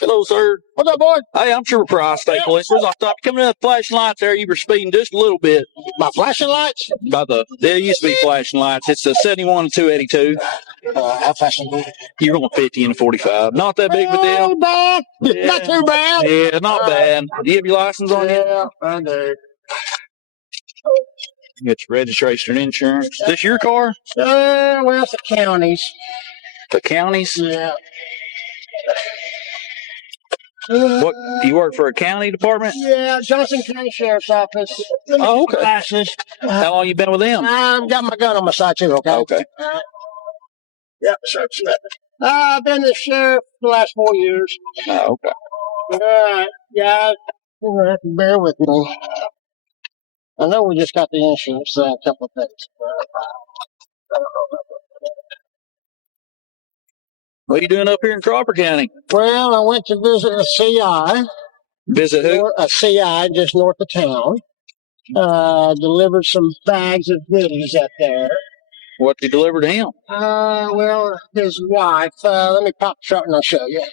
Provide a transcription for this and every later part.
Hello, sir. What's up, boy? Hey, I'm Trooper Price, State Police. I stopped coming up flashing lights there. You were speeding just a little bit. My flashing lights? There used to be flashing lights. It's a 71 and 282. How fast are you? You're going 50 and a 45. Not that big of a deal. Not bad. Yeah. Not too bad. Yeah, not bad. Do you have your license on you? Yeah, I do. You got your registration and insurance. Is this your car? Well, it's the county's. The county's? Yeah. What? You work for a county department? Yeah, Johnson County Sheriff's Office. Oh, okay. Glasses. How long you been with them? I've got my gun on my side, too, okay? Okay. Yeah, search that. I've been the sheriff for the last 4 years. Oh, okay. All right, guys, you're going to have to bear with me. I know we just got the insurance a couple of days. What are you doing up here in Cropper County? Well, I went to visit a CI. Visit who? A CI just north of town. Delivered some bags of goodies up there. What you delivered to him? Well, his wife. Let me pop the truck and I'll show you.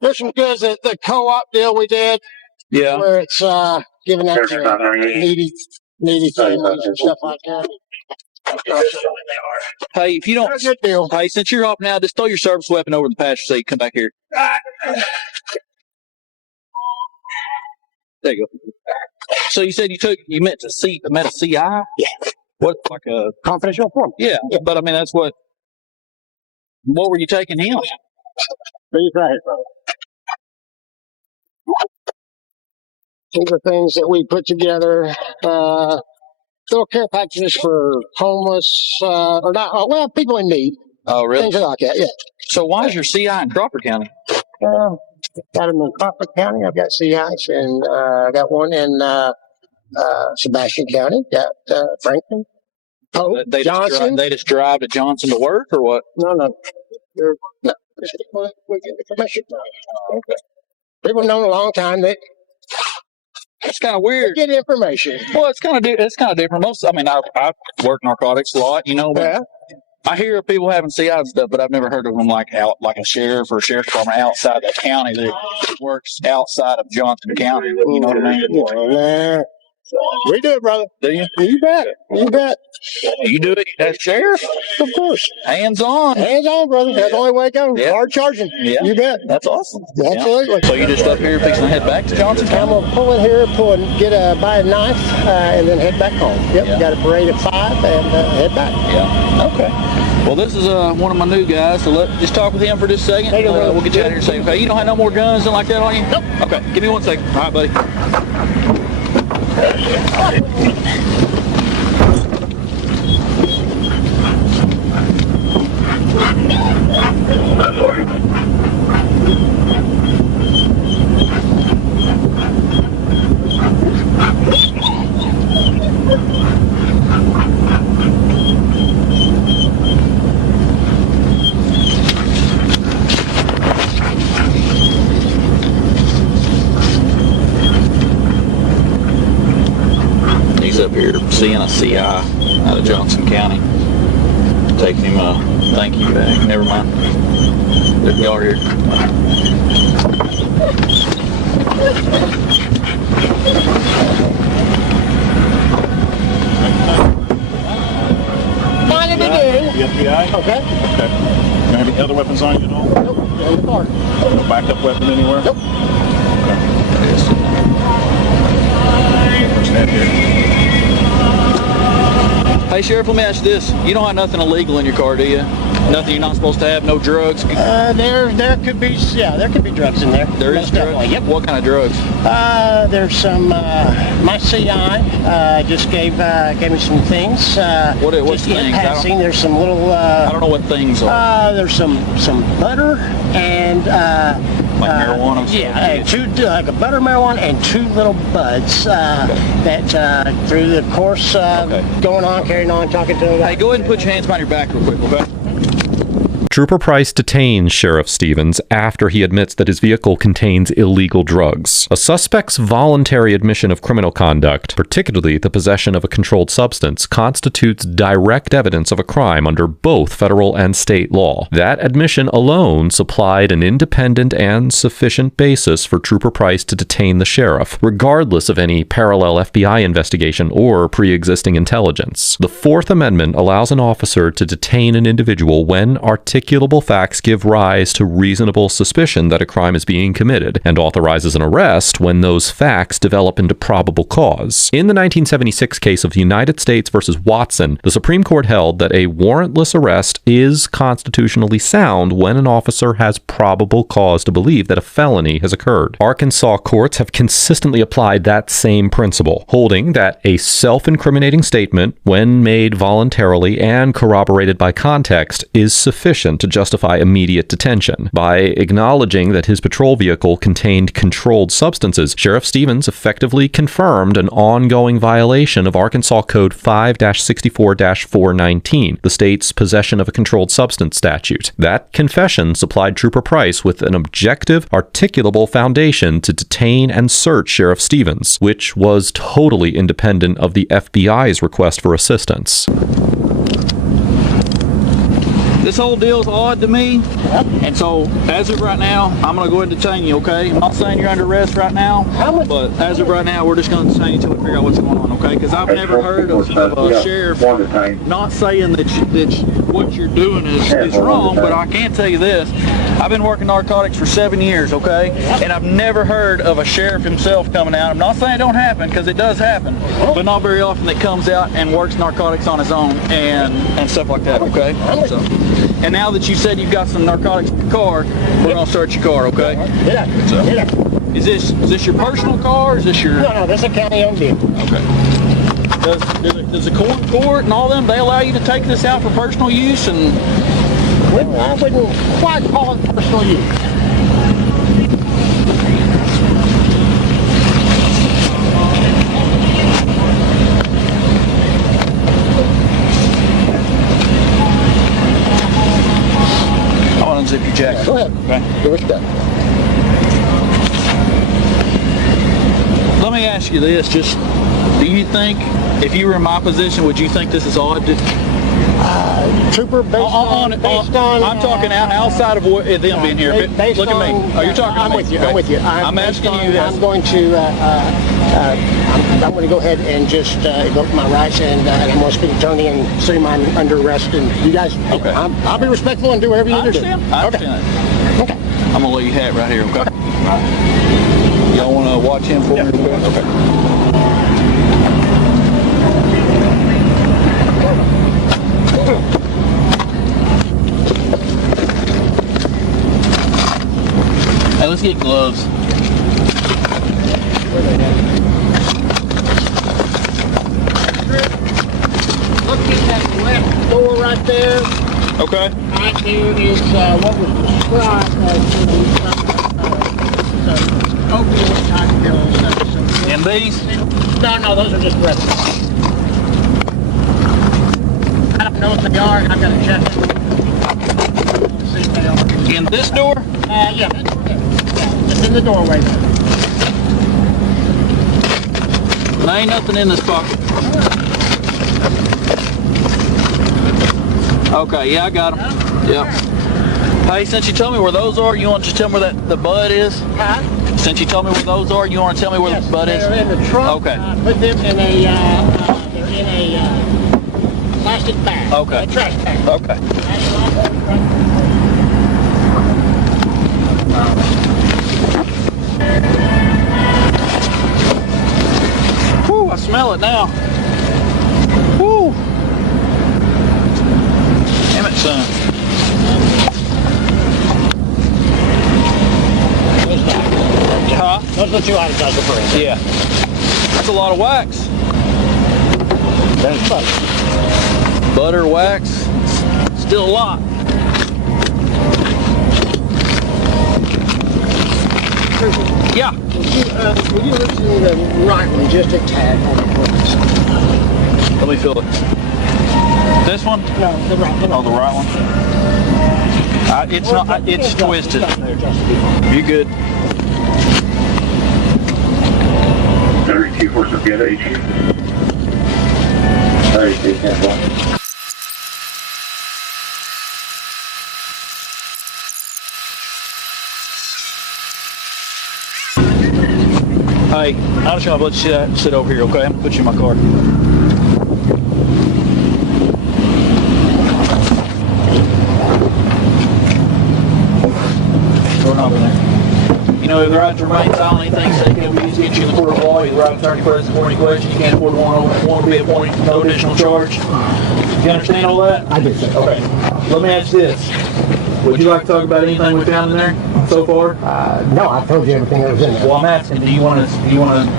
There's some goods at the co-op deal we did. Yeah. Where it's giving out to needy families and stuff like that. Hey, if you don't, Good deal. hey, since you're hopping out, just throw your service weapon over the passenger seat. Come back here. There you go. So you said you met a CI? Yeah. What, like a Confidential form. Yeah, but I mean that's what were you taking him? These right here, brother. These are things that we put together. Little care packages for homeless, or not, well, people in need. Oh, really? Things like that, yeah. So why is your CI in Cropper County? Got them in Crawford County. I've got CIs, and I got one in Sebastian County. Got Franklin. Oh, Johnson. They just drive to Johnson to work, or what? No. No. We get information. Okay. People have known a long time that It's kind of weird. Get information. Well, it's kind of different. Most, I mean, I work narcotics a lot, you know. But yeah. I hear of people having CI and stuff, but I've never heard of them like a sheriff or a sheriff's department outside the county that works outside of Johnson County. You know what I mean? Yeah. We do it, brother. Do you? You bet. You bet. You do it as sheriff? Of course. Hands on. Hands on, brother. That's the only way it goes. Yeah. Hard charging. Yeah. You bet. That's awesome. Absolutely. Yeah. So you just up here fixing to head back to Johnson I'm County? going to pull in here, buy a knife, and then head back home. Yep. Yeah. Got a parade at 5 and head back. Yeah. Okay. Well, this is one of my new guys, so just talk with him for just a second. We'll get you out here in a second. Okay, you don't have no more guns and like that on you? Nope. Okay, give me 1 second. All right, buddy. He's up here seeing a CI out of Johnson County. Taking him a thank you bag. Never mind. There we are here. Fine to do. The FBI? Okay. Okay. You have any other weapons on you at all? Nope. In the car. No backup weapon anywhere? Nope. What's that here? Hey, Sheriff, let me ask you this. You don't have nothing illegal in your car, do you? Nothing you're not supposed to have? No drugs? There could be drugs in there. There is Most drugs? definitely. Yep. What kind of drugs? There's some, my CI just gave me some things. What's just in things? passing, there's some little, I don't know what things are. there's some butter and, Like marijuana? Yeah, and like a butter marijuana and 2 little buds that through the course going on, carrying on, talking to them. Hey, go ahead and put your hands behind your back real quick, okay? Trooper Price detains Sheriff Stevens after he admits that his vehicle contains illegal drugs. A suspect's voluntary admission of criminal conduct, particularly the possession of a controlled substance, constitutes direct evidence of a crime under both federal and state law. That admission alone supplied an independent and sufficient basis for Trooper Price to detain the sheriff, regardless of any parallel FBI investigation or pre-existing intelligence. The Fourth Amendment allows an officer to detain an individual when articulable facts give rise to reasonable suspicion that a crime is being committed, and authorizes an arrest when those facts develop into probable cause. In the 1976 case of the United States versus Watson, the Supreme Court held that a warrantless arrest is constitutionally sound when an officer has probable cause to believe that a felony has occurred. Arkansas courts have consistently applied that same principle, holding that a self-incriminating statement, when made voluntarily and corroborated by context, is sufficient to justify immediate detention. By acknowledging that his patrol vehicle contained controlled substances, Sheriff Stevens effectively confirmed an ongoing violation of Arkansas Code 5-64-419, the state's possession of a controlled substance statute. That confession supplied Trooper Price with an objective, articulable foundation to detain and search Sheriff Stevens, which was totally independent of the FBI's request for assistance. This whole deal's odd to me, and so as of right now, I'm going to go ahead and detain you, okay? I'm not saying you're under arrest right now, but as of right now, we're just going to detain you until we figure out what's going on, okay? Because I've never heard of a sheriff not saying that what you're doing is wrong, but I can tell you this. I've been working narcotics for 7 years, okay? And I've never heard of a sheriff himself coming out. I'm not saying it don't happen, because it does happen, but not very often that comes out and works narcotics on his own and stuff like that, okay? So. And now that you said you've got some narcotics in your car, we're going to search your car, okay? So, is this your personal car, or is this your... No, this is a county-owned vehicle. Okay. Does the court and all them, they allow you to take this out for personal use? And I wouldn't quite call it personal use. Unzip your jacket. Go ahead. Okay. Do what you got. Let me ask you this: just do you think, if you were in my position, would you think this is odd? Trooper, based on I'm talking outside of what, them being here. Look at me. Oh, you're talking. I'm with you. I'm with you. I'm asking you this. I'm going to. I'm going to go ahead and just go for my rights, and I'm going to speak to Tony and see him under arrest. And you guys, okay. I'll be respectful and do whatever you need to do. I understand. Okay. I'm gonna let you have it right here. Okay. Y'all want to watch him for me? Okay. Hey, let's get gloves. Look at that left door right there. Okay. Right there is what was described as opioid type pills. And these? No, those are just replicas. I don't know what they are. I've got to check them. See if they are. In this door? Yeah, that's right there. Yeah, it's in the doorway there. There ain't nothing in this pocket. Okay, yeah, I got them. Yep. Hey, since you told me where those are, you want to just tell me where the bud is? Huh? Since you told me where those are, you want to tell me where the bud is? They're in the trunk. Okay. Put them in they're in a plastic bag. Okay. A trash bag. Okay. Whew, I smell it now. Whew. Damn it, son. Huh? Those are the two items I was referring to. Yeah. That's a lot of wax. There's butter. Butter, wax, still a lot. Yeah. Would you loosen the right one just a tad on the front? Let me feel it. This one? No, the right one. Oh, the right one. It's not. It's twisted. You good? 32 for Sophia H. 32, 10. Hey, I'm just gonna let you sit over here, okay? I'm gonna put you in my car. Going over there. You know, the right to remain silent, anything said can be used against you in the court of law. You're the right attorney present for any question. You can't afford one to be appointed for no additional charge. You understand all that? I do, sir. Okay. Let me ask you this. Would you like to talk about anything we found in there so far? No, I told you everything that was in there. Well, I'm asking, do you want to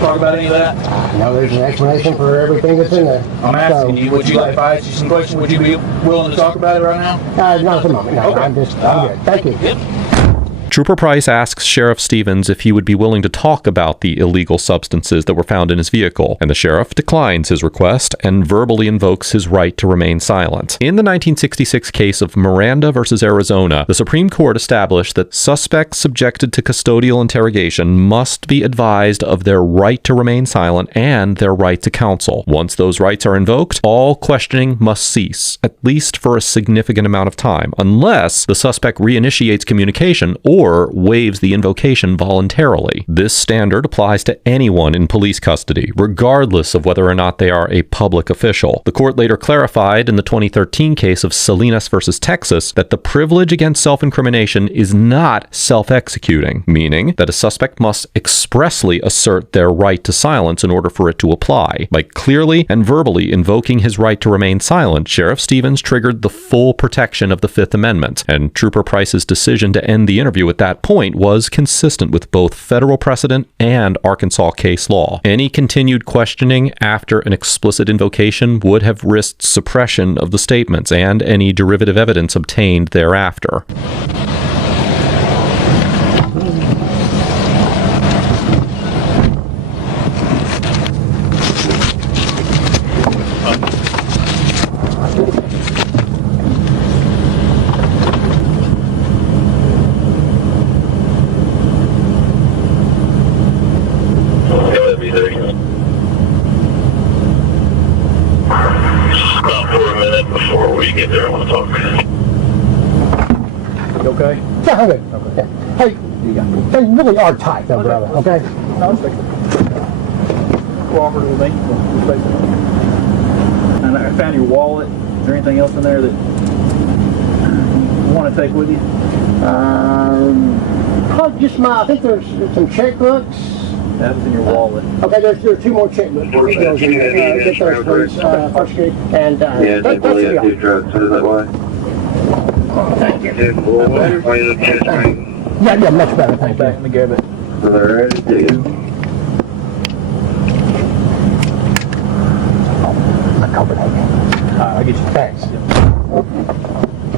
talk about any of that? No, there's an explanation for everything that's in there. I'm asking you, would you like, if I ask you some questions, would you be willing to talk about it right now? Not at the moment, no. Okay. I'm good. Thank you. Yep. Trooper Price asks Sheriff Stevens if he would be willing to talk about the illegal substances that were found in his vehicle, and the sheriff declines his request and verbally invokes his right to remain silent. In the 1966 case of Miranda versus Arizona, the Supreme Court established that suspects subjected to custodial interrogation must be advised of their right to remain silent and their right to counsel. Once those rights are invoked, all questioning must cease, at least for a significant amount of time, unless the suspect reinitiates communication or waives the invocation voluntarily. This standard applies to anyone in police custody, regardless of whether or not they are a public official. The court later clarified in the 2013 case of Salinas versus Texas that the privilege against self-incrimination is not self-executing, meaning that a suspect must expressly assert their right to silence in order for it to apply. By clearly and verbally invoking his right to remain silent, Sheriff Stevens triggered the full protection of the Fifth Amendment, and Trooper Price's decision to end the interview at that point was consistent with both federal precedent and Arkansas case law. Any continued questioning after an explicit invocation would have risked suppression of the statements and any derivative evidence obtained thereafter. About for a minute before we get there, I want to talk. You okay? Yeah, I'm good. Okay. Hey, they really are tight, though, brother, okay? No, it's fixed. Cooperate with me. We'll fix it. And I found your wallet. Is there anything else in there that you want to take with you? Just I think there's some checkbooks. That was in your wallet. Okay, there's two more checkbooks. Get those, please, First Street. And, Yeah, they probably have two trucks, is that why? Thank you. Better? Yeah, much better, thank Back you. in the garbage. So they're ready to go. I covered it. I'll get you. Thanks.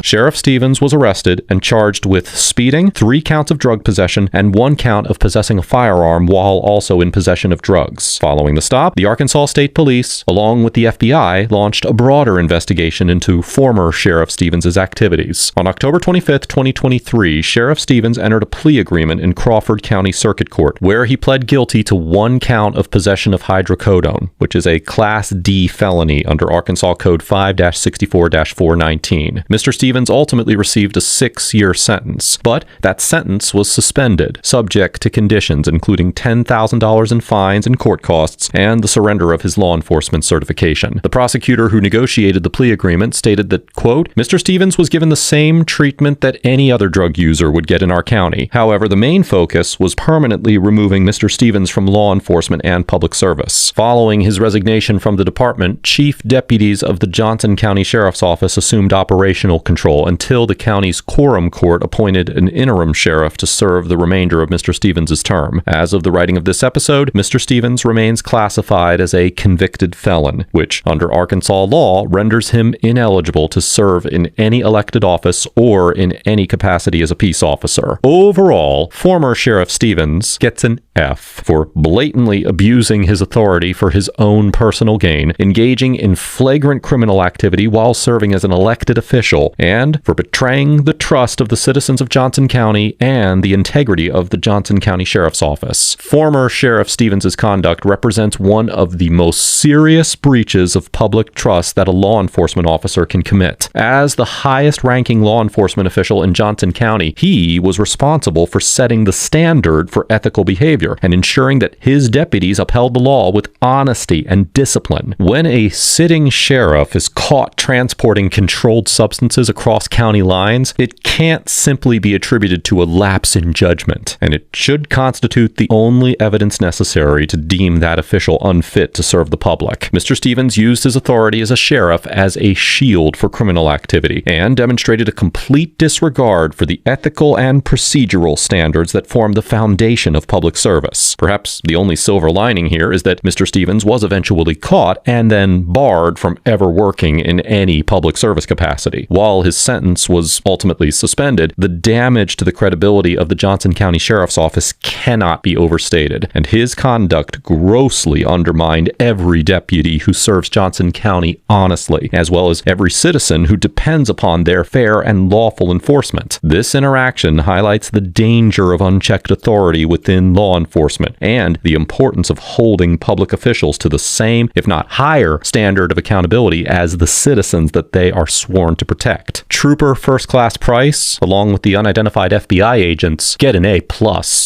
Sheriff Stevens was arrested and charged with speeding, 3 counts of drug possession, and 1 count of possessing a firearm while also in possession of drugs. Following the stop, the Arkansas State Police, along with the FBI, launched a broader investigation into former Sheriff Stevens' activities. On October 25, 2023, Sheriff Stevens entered a plea agreement in Crawford County Circuit Court, where he pled guilty to 1 count of possession of hydrocodone, which is a Class D felony under Arkansas Code 5-64-419. Mr. Stevens ultimately received a 6-year sentence, but that sentence was suspended, subject to conditions including $10,000 in fines and court costs and the surrender of his law enforcement certification. The prosecutor who negotiated the plea agreement stated that, quote, Mr. Stevens was given the same treatment that any other drug user would get in our county. However, the main focus was permanently removing Mr. Stevens from law enforcement and public service. Following his resignation from the department, chief deputies of the Johnson County Sheriff's Office assumed operational control until the county's quorum court appointed an interim sheriff to serve the remainder of Mr. Stevens' term. As of the writing of this episode, Mr. Stevens remains classified as a convicted felon, which under Arkansas law renders him ineligible to serve in any elected office or in any capacity as a peace officer. Overall, former Sheriff Stevens gets an F, for blatantly abusing his authority for his own personal gain, engaging in flagrant criminal activity while serving as an elected official, and for betraying the trust of the citizens of Johnson County and the integrity of the Johnson County Sheriff's Office. Former Sheriff Stevens' conduct represents one of the most serious breaches of public trust that a law enforcement officer can commit. As the highest-ranking law enforcement official in Johnson County, he was responsible for setting the standard for ethical behavior and ensuring that his deputies upheld the law with honesty and discipline. When a sitting sheriff is caught transporting controlled substances across county lines, it can't simply be attributed to a lapse in judgment, and it should constitute the only evidence necessary to deem that official unfit to serve the public. Mr. Stevens used his authority as a sheriff as a shield for criminal activity and demonstrated a complete disregard for the ethical and procedural standards that form the foundation of public service. Perhaps the only silver lining here is that Mr. Stevens was eventually caught and then barred from ever working in any public service capacity. While his sentence was ultimately suspended, the damage to the credibility of the Johnson County Sheriff's Office cannot be overstated, and his conduct grossly undermined every deputy who serves Johnson County honestly, as well as every citizen who depends upon their fair and lawful enforcement. This interaction highlights the danger of unchecked authority within law enforcement and the importance of holding public officials to the same, if not higher, standard of accountability as the citizens that they are sworn to protect. Trooper First Class Price, along with the unidentified FBI agents, get an A+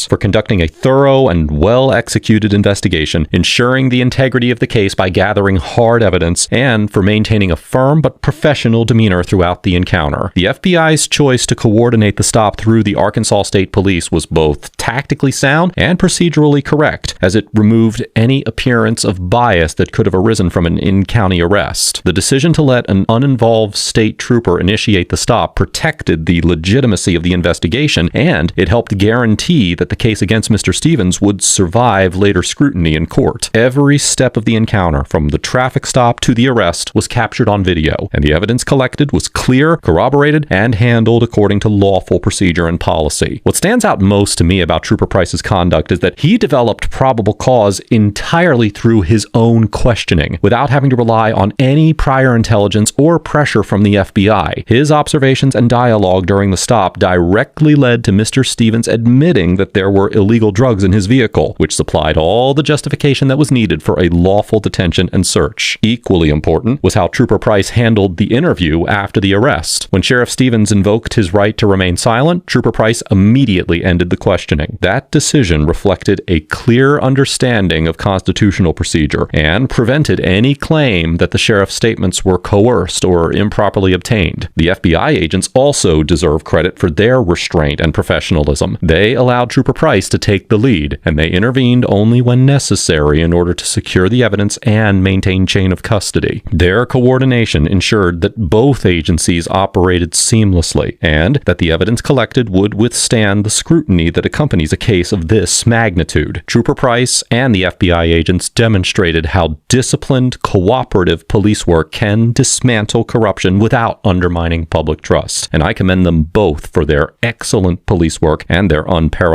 for conducting a thorough and well-executed investigation, ensuring the integrity of the case by gathering hard evidence, and for maintaining a firm but professional demeanor throughout the encounter. The FBI's choice to coordinate the stop through the Arkansas State Police was both tactically sound and procedurally correct, as it removed any appearance of bias that could have arisen from an in-county arrest. The decision to let an uninvolved state trooper initiate the stop protected the legitimacy of the investigation, and it helped guarantee that the case against Mr. Stevens would survive later scrutiny in court. Every step of the encounter, from the traffic stop to the arrest, was captured on video, and the evidence collected was clear, corroborated, and handled according to lawful procedure and policy. What stands out most to me about Trooper Price's conduct is that he developed probable cause entirely through his own questioning, without having to rely on any prior intelligence or pressure from the FBI. His observations and dialogue during the stop directly led to Mr. Stevens admitting that there were illegal drugs in his vehicle, which supplied all the justification that was needed for a lawful detention and search. Equally important was how Trooper Price handled the interview after the arrest. When Sheriff Stevens invoked his right to remain silent, Trooper Price immediately ended the questioning. That decision reflected a clear understanding of constitutional procedure and prevented any claim that the sheriff's statements were coerced or improperly obtained. The FBI agents also deserve credit for their restraint and professionalism. They allowed Trooper Price to take the lead, and they intervened only when necessary in order to secure the evidence and maintain chain of custody. Their coordination ensured that both agencies operated seamlessly and that the evidence collected would withstand the scrutiny that accompanies a case of this magnitude. Trooper Price and the FBI agents demonstrated how disciplined, cooperative police work can dismantle corruption without undermining public trust, and I commend them both for their excellent police work and their unparalleled